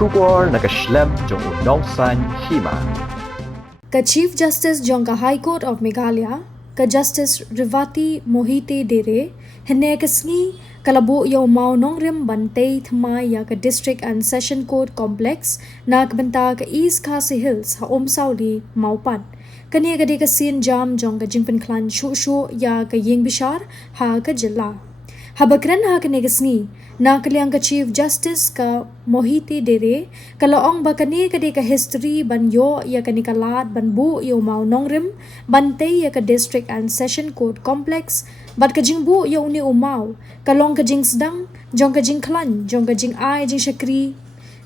Shubor nakaslem jong unongsan Hima. Ka Chief Justice jong ka High Court of Meghalaya, ka Justice Rivati Mohite Dere, hene kasngi kalabo yaw Mawnongrim bantay thamay ya ka District and Session Court Complex na kabanta ka East Khasi Hills ha Umsawli Maupan. Kani ka di ka sin jam jong ka Jingpen Klan shu ya ka Ying Bishar ha ka Jilla. Habakran ha kani kasngi na kaliang ka Chief Justice ka Mohite Dere kalaong ba kani ka di ka history ban yo ya kani kalat ban bu yo Mawnongrim bantay ya ka District and Session Court Complex bat ka jingbu yo ni umaw kalong ka jing sedang jong ka jing klan jong ka jing ai Jingshakri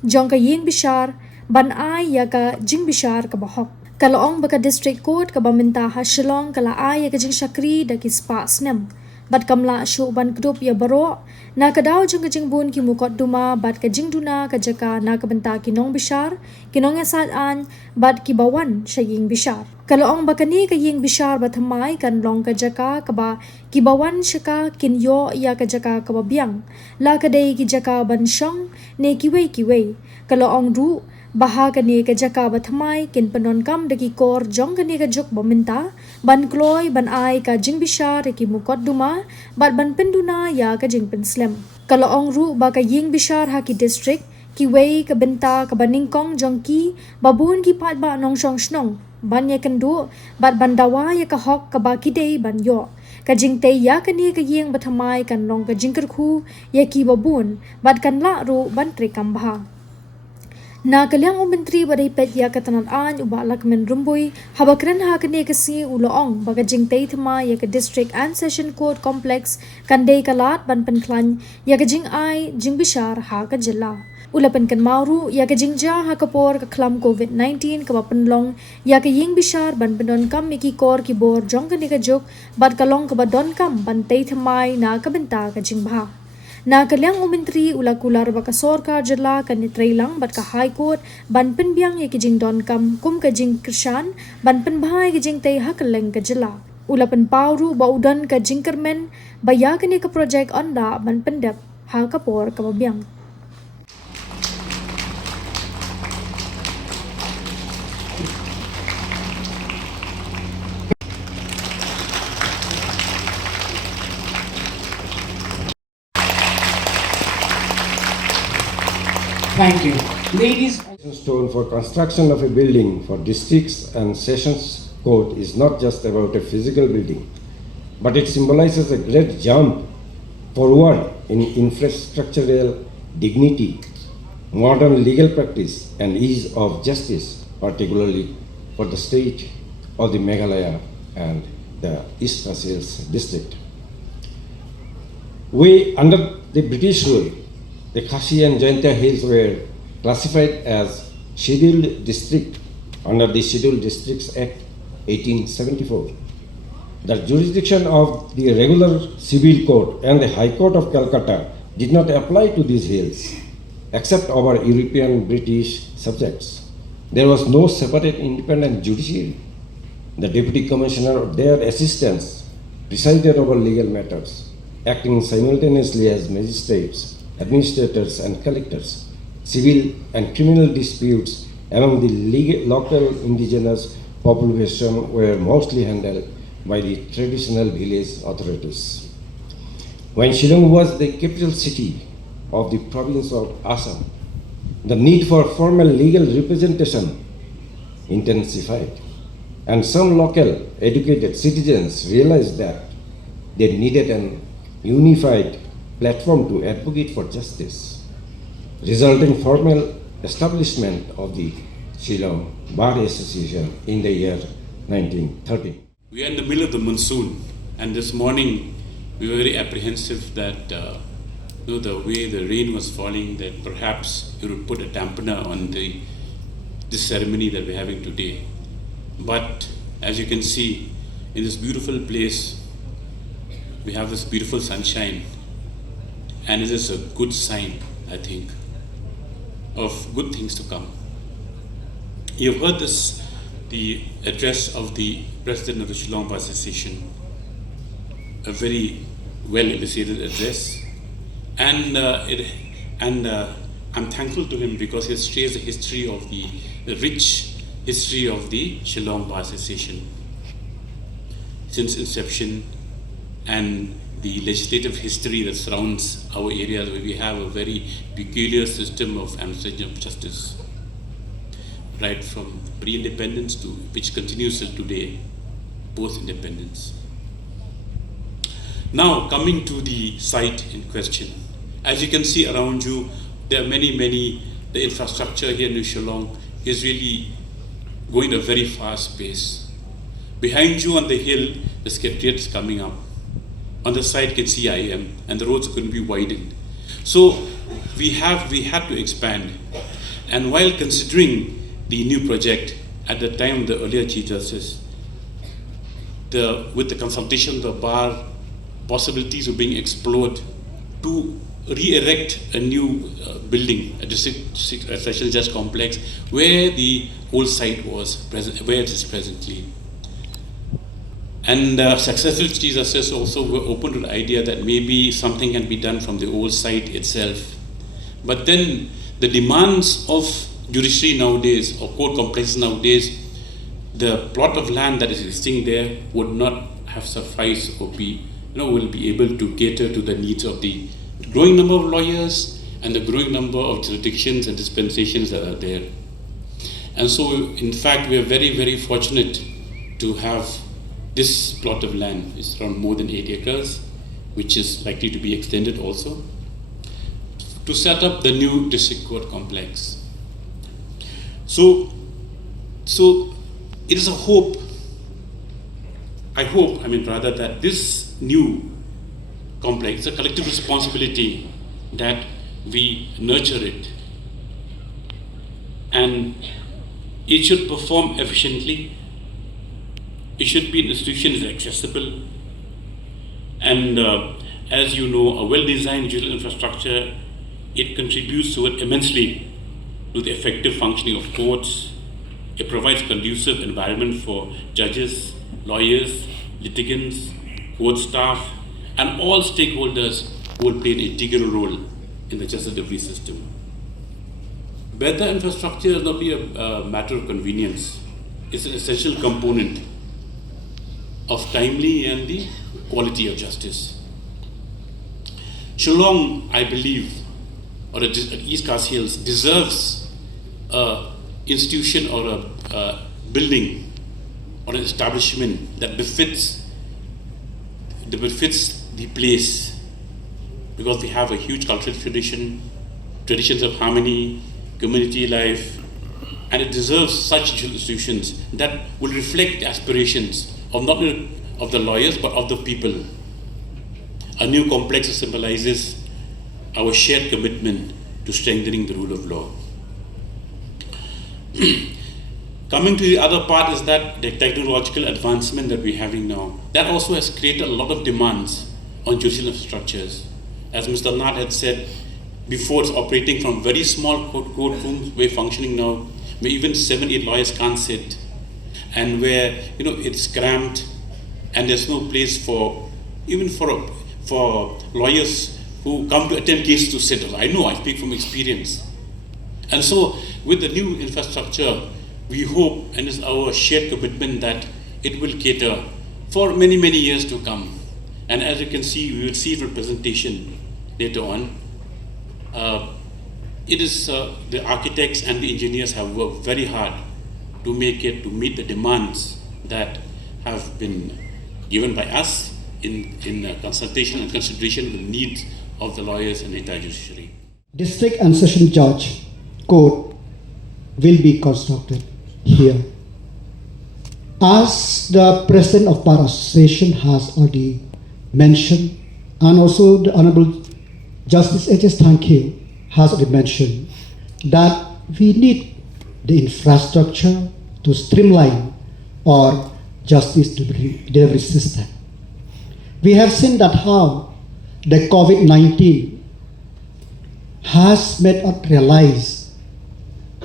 jong ka Ying Bishar ban ai ya ka Jing Bishar ka bahok kalaong ba ka District Court ka baminta ha Shillong kala ai ya ka Jingshakri da ki spa snem bat kamla syu ban grup ya baro na kadaw jong kajing bun ki mukot duma bat kajing duna kajaka na kabenta kinong bishar kinong yasan bat ki bawan sying bishar kalaong bakani kaying bishar bathamai kan long kajaka kaba ki bawan syaka kinyo ya kajaka kababyang la kadai ki jaka ban syong ne kiwei kalaong ru baha kani ka jaka bathamai kin panon kam daki kor jong kani ka jok baminta ban kloy ban ai ka jing bishar ki mukot duma bat ban penduna ya ka jing penslem kalaong ru ba ka Ying Bishar ha ki district ki wei ka benta ka baningkong jong ki babun ki pat ba nong shong snong ban ya kendu bat bandawa ya ka hok ka ba ki dei ban yo ka jing te ya kani ka Ying bathamai kan long ka jingker khu ya ki babun bat kan la ru ban tre kambha na kaliang menteri badai pet ya katanan an uba lakmen rumbui habakran ha kane kasi uloong baga jingtay thama ya ka District and Session Court Complex kandai kalat ban penklan ya ka jing ai Jing Bishar ha ka jilla ulapan kan mauru ya ka jingja ha kapor ka klam COVID-19 ka bapenlong ya ka Ying Bishar ban pendon kam miki kor ki bor jong ka ni ka jok bat kalong ka badon kam bantay thamai na ka benta ka jingbha na kaliang menteri ula kular baka sorkar jilla kan nitrailang bat ka High Court ban penbiang ya kijing don kam kum ka jing krishan ban penbhai kijing tay hakaleng ka jilla ula pen pauru ba udan ka jingkermen baya kani ka project onda ban pendep ha ka por ka babyang Thank you. Ladies Stone for construction of a building for districts and sessions court is not just about a physical building, but it symbolizes a great jump forward in infrastructural dignity, modern legal practice, and ease of justice, particularly for the state of the Meghalaya and the East Hills district. Under the British rule, the Khasi and Jaintia Hills were classified as scheduled district under the Scheduled Districts Act 1874. The jurisdiction of the regular civil court and the High Court of Calcutta did not apply to these hills, except our European British subjects. There was no separate independent judiciary. The Deputy Commissioner or their assistants presided over legal matters, acting simultaneously as magistrates, administrators and collectors. Civil and criminal disputes among the local indigenous population were mostly handled by the traditional village authorities. When Shillong was the capital city of the province of Assam, the need for formal legal representation intensified, and some local educated citizens realized that they needed an unified platform to advocate for justice, resulting formal establishment of the Shillong Bar Association in the year 1930. We are in the middle of the monsoon, and this morning we were very apprehensive that the way the rain was falling, that perhaps it would put a dampener on this ceremony that we're having today. But as you can see, in this beautiful place, we have this beautiful sunshine. And it is a good sign, I think, of good things to come. You've heard the address of the President of the Shillong Bar Association, a very well elucidated address, and I'm thankful to him because he shares the rich history of the Shillong Bar Association since inception, and the legislative history that surrounds our areas, where we have a very peculiar system of administration of justice, right from pre-independence to which continues till today, post-independence. Now, coming to the site in question, as you can see around you, there are many, the infrastructure here in Shillong is really going at a very fast pace. Behind you on the hill, the secretariat is coming up. On the side, you can see IM, and the roads are going to be widened. So we had to expand. And while considering the new project, at the time the earlier Chief Justice, with the consultation of the bar, possibilities were being explored to re-erect a new building, a district session judge complex, where the old site was present, where it is presently. And successive Chief Justices also were open to the idea that maybe something can be done from the old site itself. But then the demands of judiciary nowadays, or court complexes nowadays, the plot of land that is existing there would not have sufficed or will be able to cater to the needs of the growing number of lawyers and the growing number of jurisdictions and dispensations that are there. And so, in fact, we are very, very fortunate to have this plot of land. It's around more than 8 acres, which is likely to be extended also, to set up the new district court complex. So it is a hope, that this new complex, a collective responsibility that we nurture it, and it should perform efficiently. It should be an institution that is accessible, and as you know, a well-designed judicial infrastructure, it contributes to it immensely to the effective functioning of courts. It provides conducive environment for judges, lawyers, litigants, court staff, and all stakeholders who will play an integral role in the justice delivery system. Better infrastructure is not be a matter of convenience. It's an essential component of timely and the quality of justice. Shillong, I believe, or East Khas Hills, deserves an institution or a building or an establishment that befits the place, because we have a huge cultural traditions of harmony, community life, and it deserves such institutions that will reflect the aspirations of not only of the lawyers but of the people. A new complex symbolizes our shared commitment to strengthening the rule of law. Coming to the other part is that the technological advancement that we're having now, that also has created a lot of demands on judicial structures. As Mr. Nat had said before, it's operating from very small courtrooms, we're functioning now, where even 7-8 lawyers can't sit, and where it's cramped, and there's no place for lawyers who come to attend cases to sit. I know, I speak from experience. And so with the new infrastructure, we hope, and it's our shared commitment, that it will cater for many, many years to come. And as you can see, we will see from presentation later on, it is the architects and the engineers have worked very hard to make it, to meet the demands that have been given by us in consultation and consideration of the needs of the lawyers and the entire judiciary. District and Session Judge Court will be constructed here. As the President of Bar Association has already mentioned, and also the Honorable Justice H.S. Thankil has already mentioned, that we need the infrastructure to streamline our justice delivery system. We have seen that how the COVID-19 has made us realize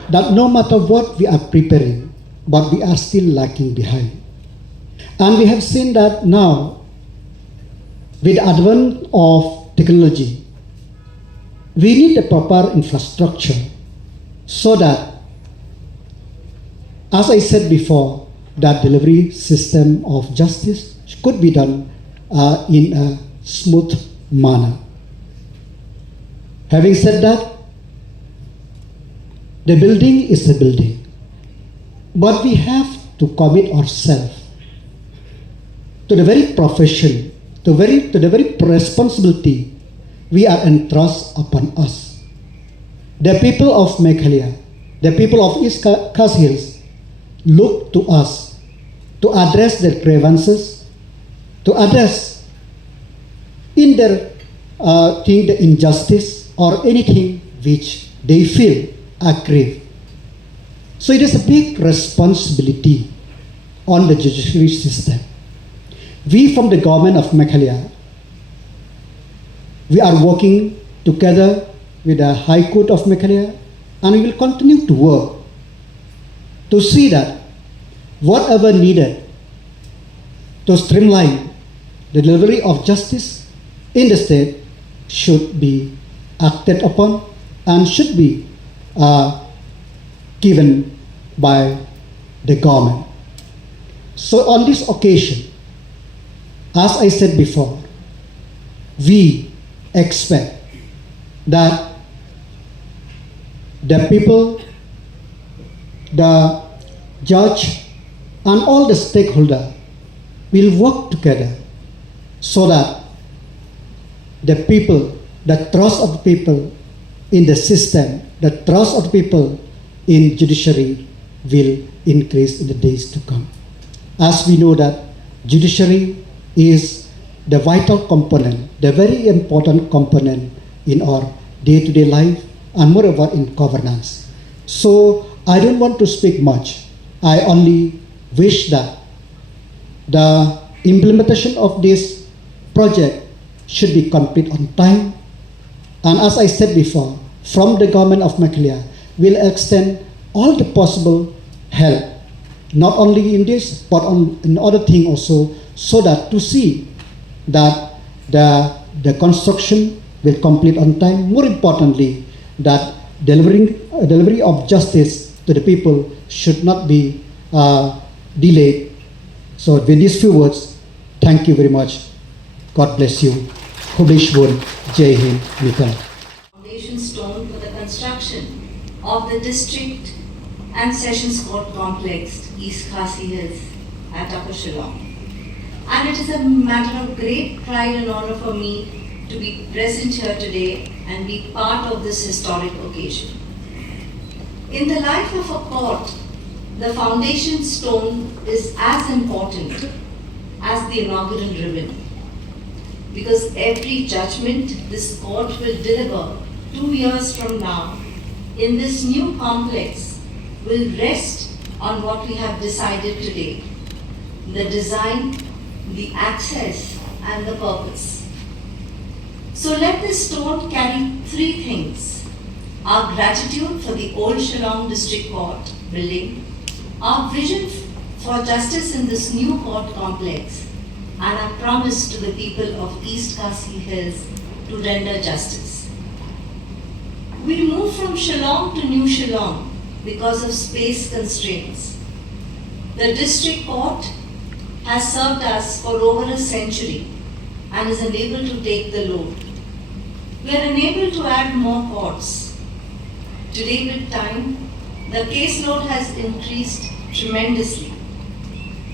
that no matter what we are preparing, but we are still lagging behind. And we have seen that now, with the advent of technology, we need a proper infrastructure so that, as I said before, that delivery system of justice could be done in a smooth manner. Having said that, the building is a building, but we have to commit ourselves to the very profession, to the very responsibility we are entrusted upon us. The people of Meghalaya, the people of East Khasi Hills, look to us to address their grievances, to address in their the injustice or anything which they feel aggrieved. So it is a big responsibility on the judiciary system. We from the government of Meghalaya, we are working together with the High Court of Meghalaya, and we will continue to work to see that whatever needed to streamline the delivery of justice in the state should be acted upon and should be given by the government. So on this occasion, as I said before, we expect that the people, the judge, and all the stakeholders will work together so that the people, the trust of the people in the system, the trust of the people in judiciary will increase in the days to come. As we know that judiciary is the vital component, the very important component in our day-to-day life and moreover in governance. So I don't want to speak much. I only wish that the implementation of this project should be complete on time. And as I said before, from the government of Meghalaya, will extend all the possible help, not only in this, but in other things also, so that to see that the construction will complete on time. More importantly, that delivery of justice to the people should not be delayed. So with these few words, thank you very much. God bless you. Hubishbun, Jai Hind, Mikal. Foundation stone for the construction of the district and sessions court complex, East Khasi Hills at Upper Shillong. And it is a matter of great pride and honor for me to be present here today and be part of this historic occasion. In the life of a court, the foundation stone is as important as the inaugural ribbon, because every judgment this court will deliver 2 years from now in this new complex will rest on what we have decided today: the design, the access, and the purpose. So let this stone carry 3 things: our gratitude for the old Shillong District Court building, our vision for justice in this new court complex, and our promise to the people of East Khasi Hills to render justice. We moved from Shillong to New Shillong because of space constraints. The district court has served us for over a century and is unable to take the load. We are unable to add more courts. Today with time, the caseload has increased tremendously.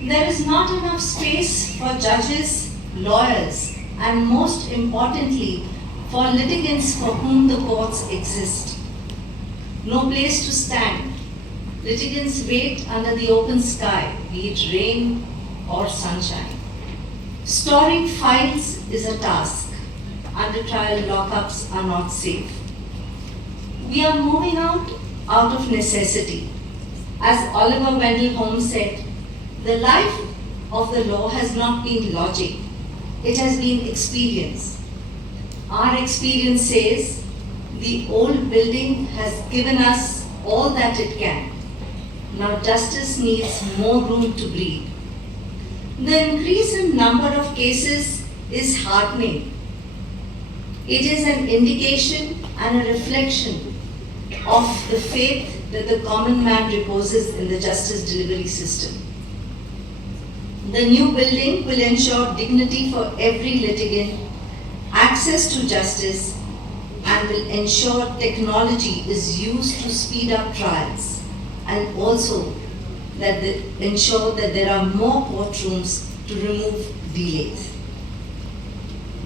There is not enough space for judges, lawyers, and most importantly, for litigants for whom the courts exist. No place to stand. Litigants wait under the open sky, be it rain or sunshine. Storing files is a task. Under trial lockups are not safe. We are moving out of necessity. As Oliver Wendell Holmes said, the life of the law has not been logic, it has been experience. Our experience says the old building has given us all that it can. Now justice needs more room to breathe. The increase in number of cases is heartening. It is an indication and a reflection of the faith that the common man reposes in the justice delivery system. The new building will ensure dignity for every litigant, access to justice, and will ensure technology is used to speed up trials, and also that ensure that there are more courtrooms to remove delays.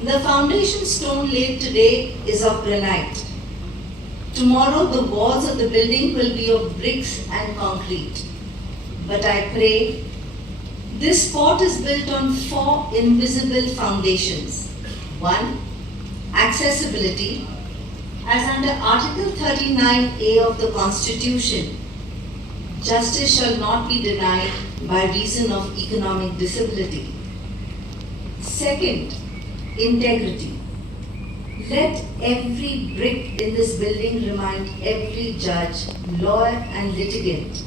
The foundation stone laid today is of granite. Tomorrow the walls of the building will be of bricks and concrete. But I pray this fort is built on 4 invisible foundations. 1. Accessibility. As under Article 39A of the Constitution, justice shall not be denied by reason of economic disability. Second, integrity. Let every brick in this building remind every judge, lawyer, and litigant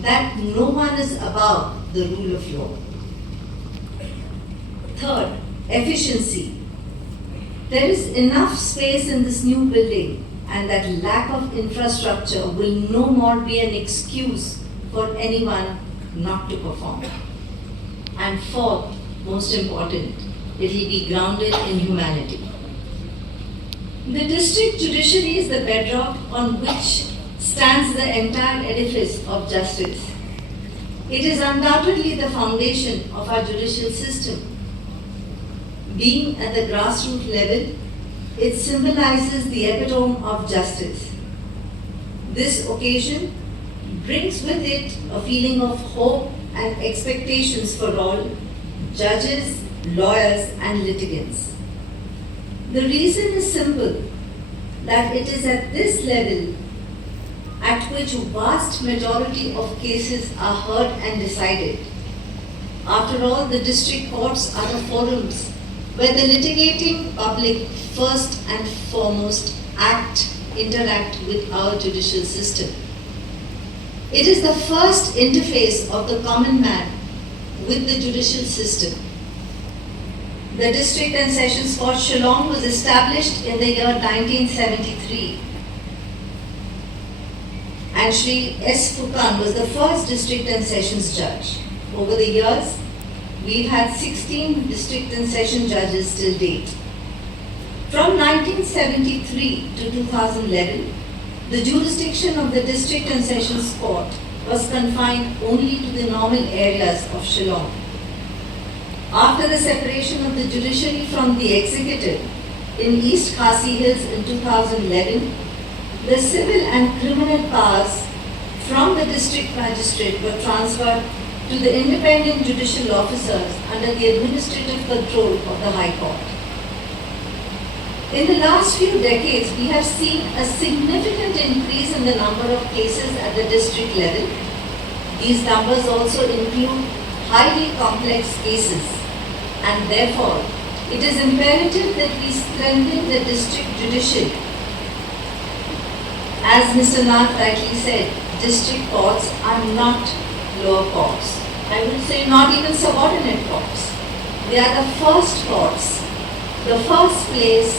that no one is above the rule of law. Third, efficiency. There is enough space in this new building, and that lack of infrastructure will no more be an excuse for anyone not to perform. And fourth, most important, it will be grounded in humanity. The district judiciary is the bedrock on which stands the entire edifice of justice. It is undoubtedly the foundation of our judicial system. Being at the grassroots level, it symbolizes the epitome of justice. This occasion brings with it a feeling of hope and expectations for all judges, lawyers, and litigants. The reason is simple, that it is at this level at which vast majority of cases are heard and decided. After all, the district courts are the forums where the litigating public first and foremost interact with our judicial system. It is the first interface of the common man with the judicial system. The District and Sessions Court Shillong was established in the year 1973. And Shri S. Fukan was the first District and Sessions Judge. Over the years, we've had 16 District and Session Judges till date. From 1973 to 2011, the jurisdiction of the District and Sessions Court was confined only to the normal areas of Shillong. After the separation of the judiciary from the executive in East Khasi Hills in 2011, the civil and criminal powers from the district magistrate were transferred to the independent judicial officers under the administrative control of the High Court. In the last few decades, we have seen a significant increase in the number of cases at the district level. These numbers also include highly complex cases, and therefore, it is imperative that we strengthen the district judiciary. As Mr. Nath rightly said, district courts are not lower courts. I would say not even subordinate courts. They are the first courts, the first place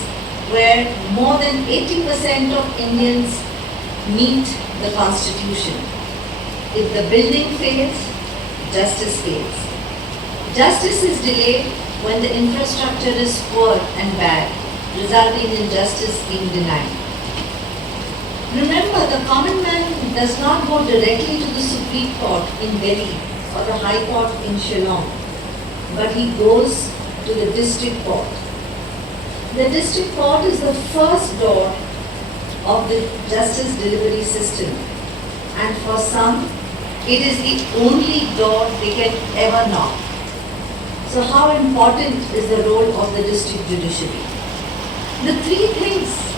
where more than 80% of Indians meet the Constitution. If the building fails, justice fails. Justice is delayed when the infrastructure is poor and bad, resulting in justice being denied. Remember, the common man does not go directly to the Supreme Court in Delhi or the High Court in Shillong, but he goes to the district court. The district court is the first door of the justice delivery system, and for some, it is the only door they can ever knock. So how important is the role of the district judiciary? The three things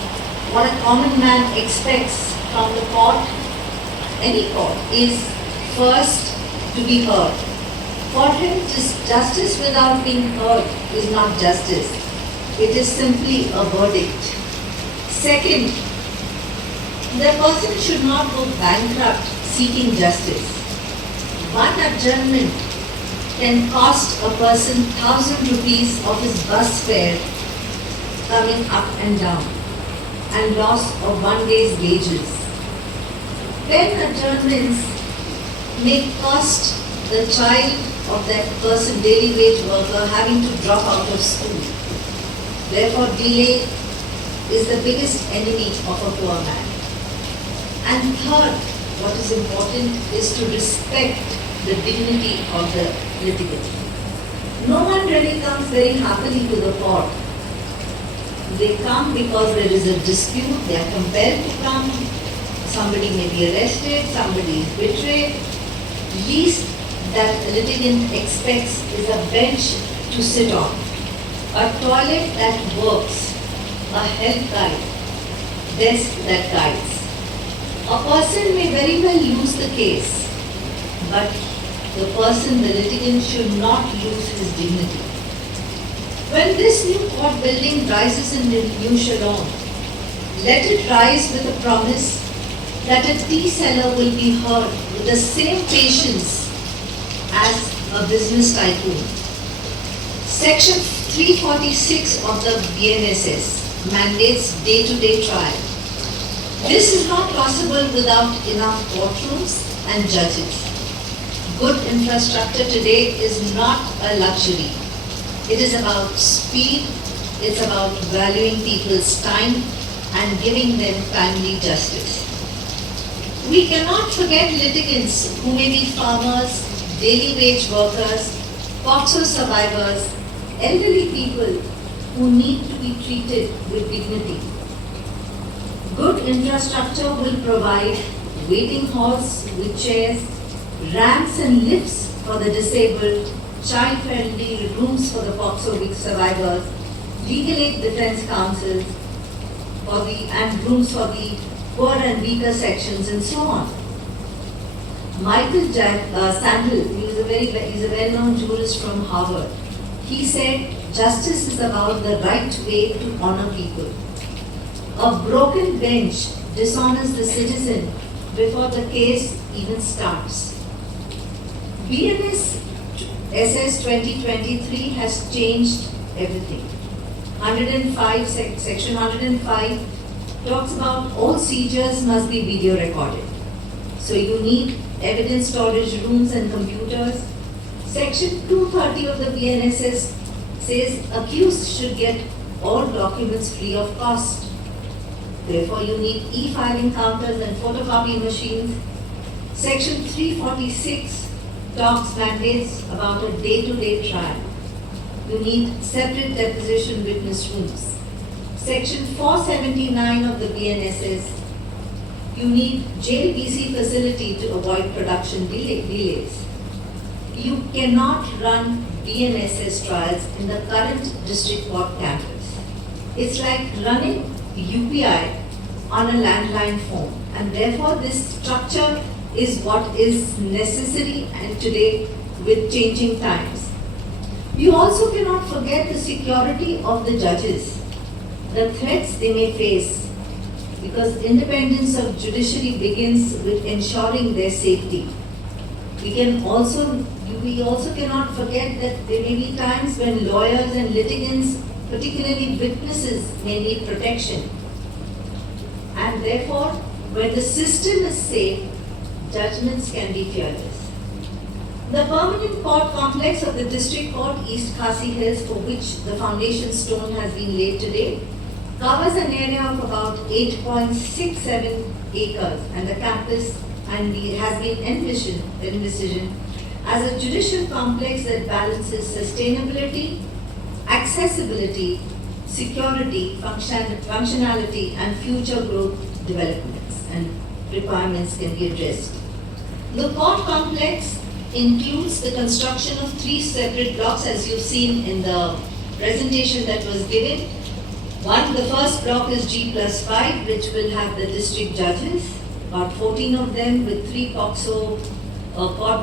what a common man expects from the court, any court, is first to be heard. For him, justice without being heard is not justice. It is simply a verdict. Second, the person should not go bankrupt seeking justice. One adjournment can cost a person 1,000 rupees of his bus fare coming up and down. and loss of one day's wages. 10 adjournments may cost the child of that person, daily wage worker, having to drop out of school. Therefore, delay is the biggest enemy of a poor man. And third, what is important is to respect the dignity of the litigant. No one really comes very happily to the court. They come because there is a dispute, they are compelled to come, somebody may be arrested, somebody is betrayed. Least that a litigant expects is a bench to sit on, a toilet that works, a help guide, desk that guides. A person may very well lose the case, but the person, the litigant, should not lose his dignity. When this new court building rises in New Shillong, let it rise with a promise that a tea seller will be heard with the same patience as a business tycoon. Section 346 of the BNSS mandates day-to-day trial. This is not possible without enough courtrooms and judges. Good infrastructure today is not a luxury. It is about speed, it's about valuing people's time and giving them timely justice. We cannot forget litigants who may be farmers, daily wage workers, POXO survivors, elderly people who need to be treated with dignity. Good infrastructure will provide waiting halls with chairs, ramps and lifts for the disabled, child-friendly rooms for the POXO survivors, legal aid defense counsels, and rooms for the poor and weaker sections, and so on. Michael Sandel, he's a well-known jurist from Harvard. He said, justice is about the right way to honor people. A broken bench dishonors the citizen before the case even starts. BNS SS 2023 has changed everything. 105, section 105 talks about all seizures must be video recorded. So you need evidence storage rooms and computers. Section 230 of the BNSS says accused should get all documents free of cost. Therefore, you need e-filing counters and photocopy machines. Section 346 mandates about a day-to-day trial. You need separate deposition witness rooms. Section 479 of the BNSS, you need jail BC facility to avoid production delays. You cannot run BNSS trials in the current district court campus. It's like running UPI on a landline phone, and therefore this structure is what is necessary and today with changing times. You also cannot forget the security of the judges, the threats they may face, because independence of judiciary begins with ensuring their safety. We also cannot forget that there may be times when lawyers and litigants, particularly witnesses, may need protection. And therefore, when the system is safe, judgments can be fearless. The permanent court complex of the District Court East Khasi Hills, for which the foundation stone has been laid today, covers an area of about 8.67 acres, and the campus has been envisioned as a judicial complex that balances sustainability, accessibility, security, functionality, and future growth developments and requirements can be addressed. The court complex includes the construction of 3 separate blocks, as you've seen in the presentation that was given. The first block is G+5, which will have the district judges, about 14 of them with 3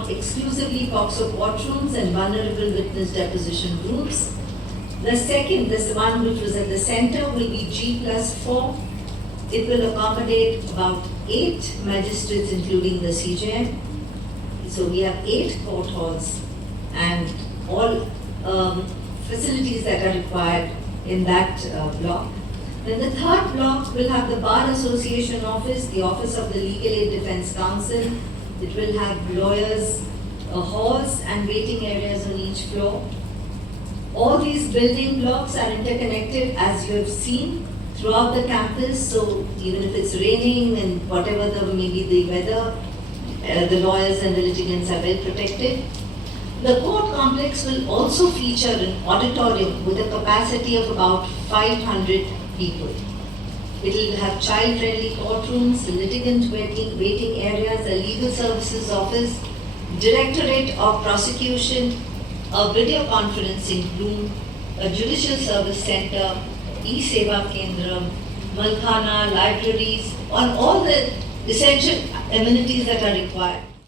exclusively POXO courtrooms and vulnerable witness deposition rooms. The second, this one which was at the center, will be G+4. It will accommodate about 8 magistrates, including the CJM. So we have 8 court halls and all facilities that are required in that block. Then the third block will have the Bar Association office, the office of the Legal Aid Defence Council. It will have lawyers, halls and waiting areas on each floor. All these building blocks are interconnected, as you have seen, throughout the campus. So even if it's raining and whatever may be the weather, the lawyers and the litigants are well protected. The court complex will also feature an auditorium with a capacity of about 500 people. It will have child-friendly courtrooms, litigant waiting areas, a legal services office, Directorate of Prosecution, a video conferencing room, a judicial service center, e-seva kendra, malkhana, libraries, on all the essential amenities that are required.